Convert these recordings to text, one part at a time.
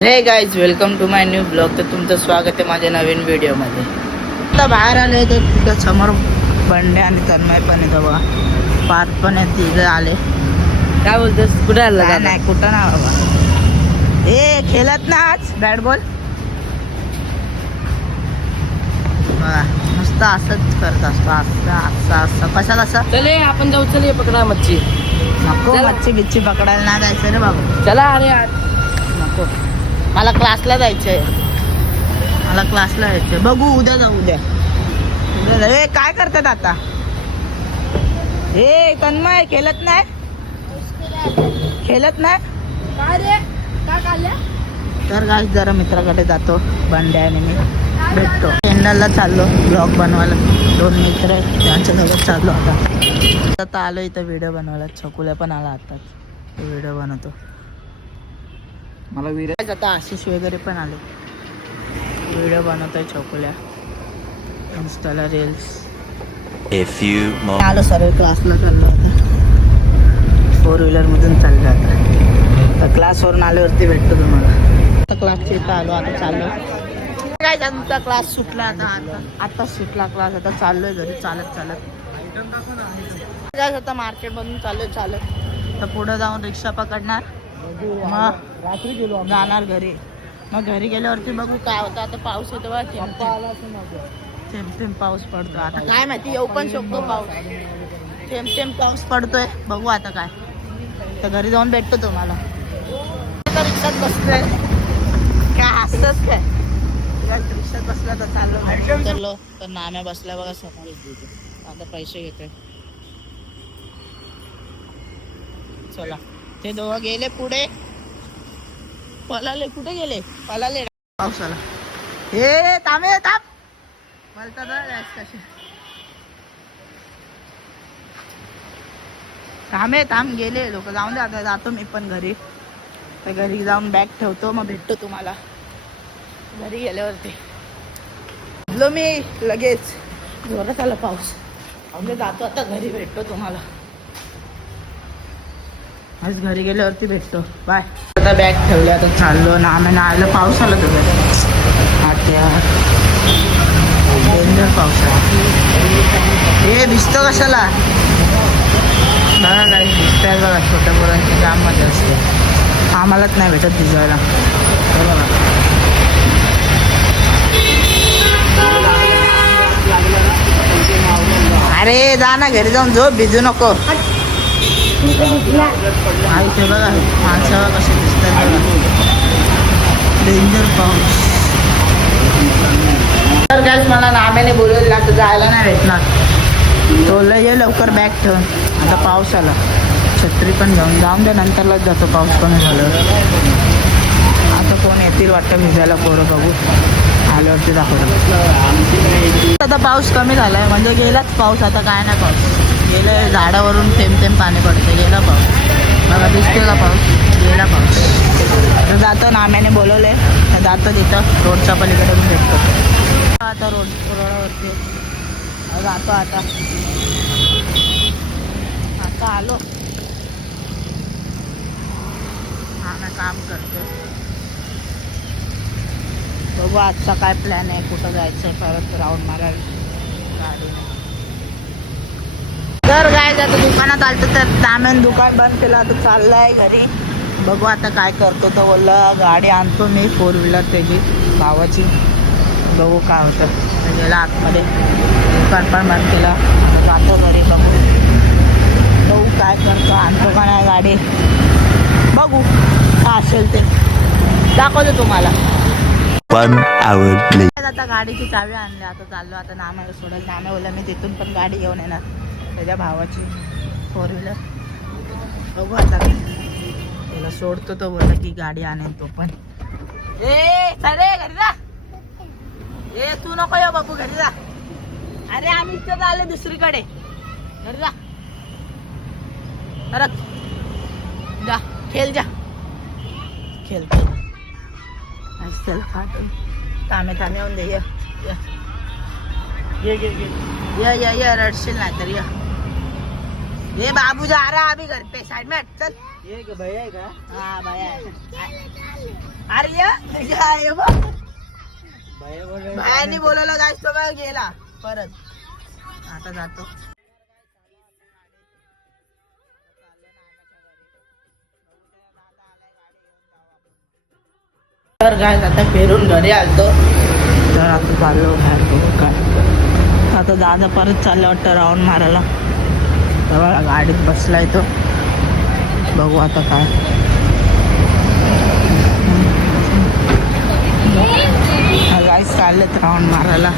हे guys welcome to my new blog. तर तुमचं स्वागत आहे माझ्या नवीन व्हिडिओमध्ये. आता बाहेर आले तर तिथं समोर बंडे आणि तन्मय पण येतं बघा. पार्थ पण आहे, तिथे आले. काय बोलतोस? कुठे आला? काय नाही, कुठं ना बाबा. ए खेळत ना आज बॅट बॉल बघा. नुसतं असंच करत असतो, असं असं असं कसं कसं. चले आपण जाऊ. चल पकडा मच्छी. नको चला. मच्छी बिच्छी पकडायला नाही जायचं रे बाबा. चला अरे यार. नको, मला क्लासला जायचंय. मला क्लासला जायचंय. बघू उद्या जाऊ. उद्या जाऊ. ए काय करतात आता? ए तन्मय खेळत नाही, खेळत नाही. काय रे? काय काढल्या? तर गाईस जरा मित्राकडे जातो. बंड्या आणि मी भेटतो. चॅनलला चाललो ब्लॉग बनवायला. 2 मित्र आहेत, त्यांच्यासोबत चाललो. आता आलो इथं व्हिडिओ बनवायला. छकुल्या पण आला आताच. व्हिडिओ बनवतो. मला विराज आता आशिष वगैरे पण आले. व्हिडिओ बनवतोय छकुल्या, इन्स्टाला रील्स. आलो सर्व क्लासला चाललो आता. 4 व्हीलर मधून चाललो आता. तर क्लासवरून आल्यावरती भेटतो तुम्हाला. क्लासच्या इथं आलो, आता चाललो. काय आमचा क्लास सुटला आता सुटला क्लास. आता चाललोय घरी चालत चालत. आता मार्केट मधून चालत तर पुढे जाऊन रिक्षा पकडणार. मग रात्री गेलो जाणार घरी. मग घरी गेल्यावरती बघू काय होतं. आता पाऊस येतो बघा, थेंब थेंब पाऊस पडतो. आता काय माहिती येऊ पण शकतो पाऊस. थेंब थेंब पाऊस पडतोय. बघू आता काय. तर घरी जाऊन भेटतो तुम्हाला. रिक्षात बसलोय काय हसतच काय. रिक्षात बसला तर चाललो तर नाम्या बसला बघा समोर. आता पैसे घेतोय. चला ते दोघं गेले पुढे. पळाले. कुठे गेले? पळाले. पाऊस आला. हे थांबे थांब. बोलतात कसे. थांबे थांब. गेले लोक. जाऊन दे आता. जातो मी पण घरी. तर घरी जाऊन बॅग ठेवतो. मग भेटतो तुम्हाला घरी गेल्यावरती. भिजलो मी लगेच. जोरात आला पाऊस. जातो आता घरी. भेटतो तुम्हाला आज घरी गेल्यावरती भेटतो. बाय. आता बॅग ठेवली. आता चाललो ना. आम्ही आलं. पाऊस आला तुझं. डेंजर पाऊस आला. हे भिजतो कशाला? बघा काही भिजताय बघा. छोट्या पोरांची जाम मजा असते. आम्हालाच नाही भेटत भिजायला. बघा अरे जा ना घरी जाऊन झोप. भिजू नको. इथे बघा माणसाला कसे दिसतात बघा. डेंजर पाऊस. तर गॅस मला नाम्याने बोलवलं आता जायला नाही भेटणार. तो ये लवकर बॅग ठेवून. आता पाऊस आला. छत्री पण घेऊन जाऊन दे. नंतरलाच जातो पाऊस कमी झाल्यावर. आता कोण येतील वाटतं भिजायला पोरं. बघू आल्यावरती दाखवतो. आता पाऊस कमी झालाय म्हणजे गेलाच पाऊस. आता काय नाही पाऊस. गेले झाडावरून थेंब थेंब पाणी पडते. गेला पाऊस. बघा दिसते का पाऊस. गेला पाऊस. तर जातो. नाम्याने बोलवले तर जातो तिथं. रोडच्या पलीकडे भेटतो आता. रोडावरती जातो आता. आता आलो. नाम्या काम करतो. बघू आजचा काय प्लॅन आहे. कुठं जायचं आहे. परत राऊंड मारायला गाडी. तर काय आता दुकानात आलं तर नाम्याने दुकान बंद केलं. आता चाललंय घरी. बघू आता काय करतो. तर बोलला गाडी आणतो मी 4 व्हीलर त्याची भावाची. बघू काय होतं. गेला आतमध्ये. दुकान पण बंद केला. जातो घरी. बघू काय करतो. आणतो का नाही गाडी. बघू काय असेल ते दाखवतो तुम्हाला. आता गाडीची चावी आणली. आता चाललो. आता नाम्याला सोडायला. नाम्या बोलला मी तिथून पण गाडी घेऊन येणार. त्याच्या भावाची 4 व्हीलर. बघू आता त्याला सोडतो. तो बोलला की गाडी आणेल तो पण. ए चल रे घरी जा. ए तू नको ये बाबू घरी जा. अरे आम्ही इथं आले दुसरीकडे. घरी जा. परत जा खेळ. जा खेळ. चल पाठवून थांबे येऊन दे. ये रडशील नाही तर ये बाबू जा रहा अभी घर पे. साइड में चल. भैया आहे का? हा बाया आहे. अरे ये, तुझ्या आहे बघ. बायांनी बोलवलं गायस तो काय गेला परत. आता जातो. तर काय आता फिरून घरी आलतो तर आता चाललो बाहेर बघू काय. आता दादा परत चाललं वाटतं राऊंड मारायला. तेव्हा गाडीत बसलाय तो. बघू आता काय. गाईस चाललेत राऊंड मारायला.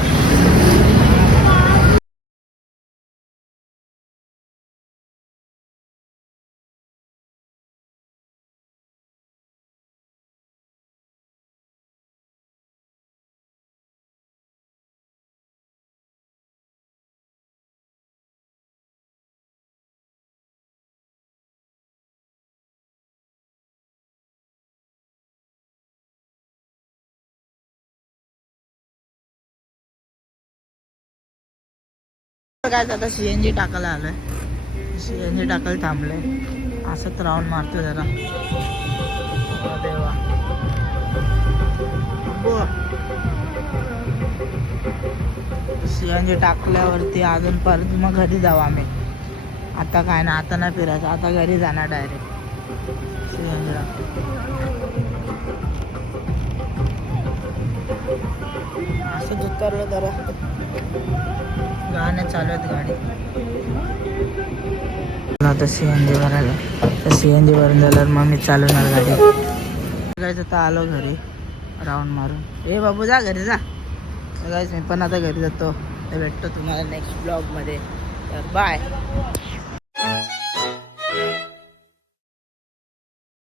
काय आता CNG टाकायला आलोय. CNG टाकायला थांबलोय. असंच राऊंड मारतो जरा. देवा CNG टाकल्यावरती अजून परत मग घरी जाऊ आम्ही. आता काय ना, आता नाही फिरायचं. आता घरी जाणार डायरेक्ट. CNG असं उतरलं जरा. गाणं चालू आहेत गाडी. आता CNG भरायला. तर CNG भरून झाल्यावर मग मी चालवणार गाडी. जायचं तर आलो घरी राऊंड मारून. ए बाबू जा घरी जा. मी पण आता घरी जातो. तर भेटतो तुम्हाला नेक्स्ट ब्लॉगमध्ये. तर बाय.